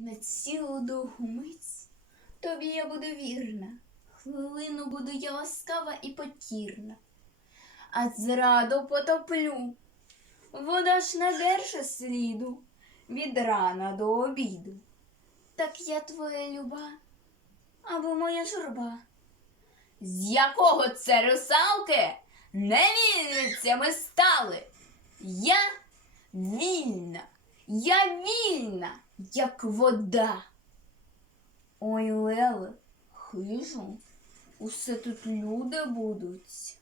На цілу довгу мить тобі я буду вірна, хвилину буду я ласкава і покірна, а зраду потоплю. Вода ж не держа сліду від рана до обіду. Так я твоя люба або моя журба. З якого це русалки невільницями стали? Я вільна, я вільна, як вода. Ой, Леле, хижу, усе тут люди будуть.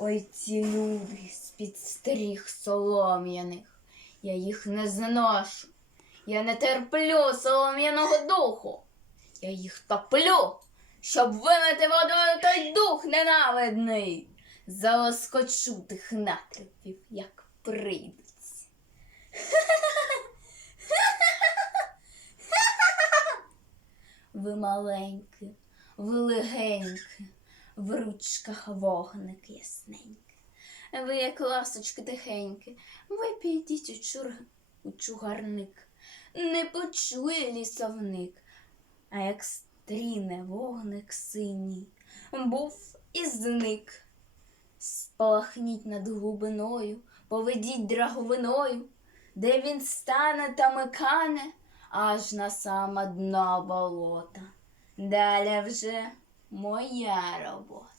Ой, ці люди з-під стріх солом'яних. Я їх не зношу. Я не терплю солом'яного духу. Я їх топлю, щоб вимити водою той дух ненавидний. Залоскочу тих натрапів, як прийдуть. Ви маленькі, ви легенькі, в ручках вогник ясненький. Ви, як ласочки тихенькі, ви підіть у, чур... у чугарник. Не почує лісовник, а як стріне вогник синій, був і зник. Спалахніть над глибиною, поведіть драговиною, де він стане та микане, аж на саме дно болота. Далі вже моя робота.